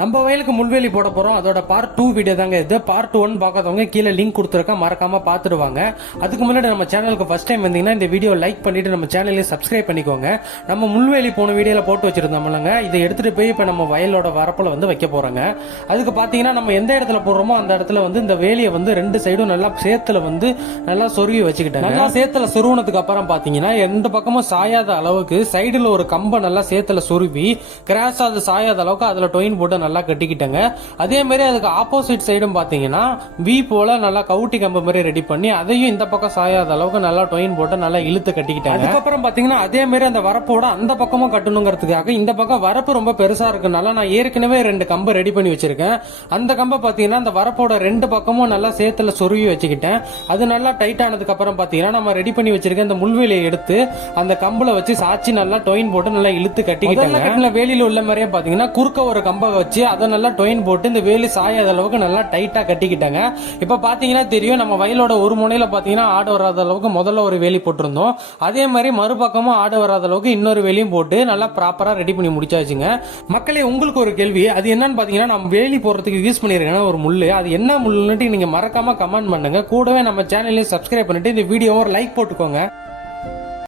நம்ம வயலுக்கு முள்வேலி போட போறோம். அதோட பார்ட் 2 வீடியோ தாங்க இது. பார்ட் 1 பார்க்காதவங்க கீழே லிங்க் கொடுத்துருக்கேன், மறக்காம பாத்துடுவாங்க. அதுக்கு முன்னாடி நம்ம சேனலுக்கு ஃபர்ஸ்ட் டைம் வந்தீங்கன்னா இந்த வீடியோ லைக் பண்ணிட்டு நம்ம சேனலையும் சப்ஸ்கிரைப் பண்ணிக்கோங்க. நம்ம முள்வேலி போன வீடியோல போட்டு வச்சிருந்தோம்லங்க, இதை எடுத்துட்டு போய் இப்ப நம்ம வயலோட வரப்புல வந்து வைக்க போறோங்க. அதுக்கு பாத்தீங்கன்னா நம்ம எந்த இடத்துல போடுறோமோ அந்த இடத்துல வந்து இந்த வேலியை வந்து ரெண்டு சைடும் நல்லா சேத்துல வந்து நல்லா சொருவி வச்சுக்கிட்டேன். நல்லா சேத்துல சொருவினதுக்கு அப்புறம் பாத்தீங்கன்னா எந்த பக்கமும் சாயாத அளவுக்கு சைடுல ஒரு கம்பை நல்லா சேத்துல சொருவி கிராஸ் அது சாயாத அளவுக்கு அதுல டொயின் போட்டு நல்லா கட்டிக்கிட்டேங்க. அதே மாதிரி அதுக்கு ஆப்போசிட் சைடும் பாத்தீங்கன்னா வி போல நல்லா கவுட்டி கம்பு மாதிரி ரெடி பண்ணி அதையும் இந்த பக்கம் சாயாத அளவுக்கு நல்லா டொயின் போட்டு நல்லா இழுத்து கட்டிக்கிட்டாங்க. அதுக்கப்புறம் பாத்தீங்கன்னா அதே மாதிரி அந்த வரப்போட அந்த பக்கமும் கட்டணுங்கிறதுக்காக இந்த பக்கம் வரப்பு ரொம்ப பெருசா இருக்குனால நான் ஏற்கனவே 2 கம்பு ரெடி பண்ணி வச்சிருக்கேன். அந்த கம்பை பாத்தீங்கன்னா அந்த வரப்போட 2 பக்கமும் நல்லா சேத்துல சொருவி வச்சுக்கிட்டேன். அது நல்லா டைட் ஆனதுக்கு அப்புறம் பாத்தீங்கன்னா நம்ம ரெடி பண்ணி வச்சிருக்க இந்த முள்வேலியை எடுத்து அந்த கம்புல வச்சு சாச்சி நல்லா டொயின் போட்டு நல்லா இழுத்து கட்டிக்கிட்டாங்க. வேலியில உள்ள மாதிரியே பாத்தீங்கன்னா குறுக்க ஒரு கம்பை வச்சு அதை நல்லா டொயின் போட்டு இந்த வேலி சாயாத அளவுக்கு நல்லா டைட்டா கட்டிக்கிட்டாங்க. இப்ப பாத்தீங்கன்னா தெரியும், நம்ம வயலோட ஒரு முனையில பாத்தீங்கன்னா ஆடு வராத அளவுக்கு முதல்ல ஒரு வேலி போட்டிருந்தோம். அதே மாதிரி மறுபக்கமும் ஆடு வராத அளவுக்கு இன்னொரு வேலியும் போட்டு நல்லா ப்ராப்பரா ரெடி பண்ணி முடிச்சாச்சுங்க. மக்களே, உங்களுக்கு ஒரு கேள்வி, அது என்னன்னு பாத்தீங்கன்னா நம்ம வேலி போறதுக்கு யூஸ் பண்ணிருக்கேன் ஒரு முள்ளு, அது என்ன முள்ளுன்னு நீங்க மறக்காம கமெண்ட் பண்ணுங்க. கூடவே நம்ம சேனலையும் சப்ஸ்கிரைப் பண்ணிட்டு இந்த வீடியோவை ஒரு லைக் போட்டுக்கோங்க.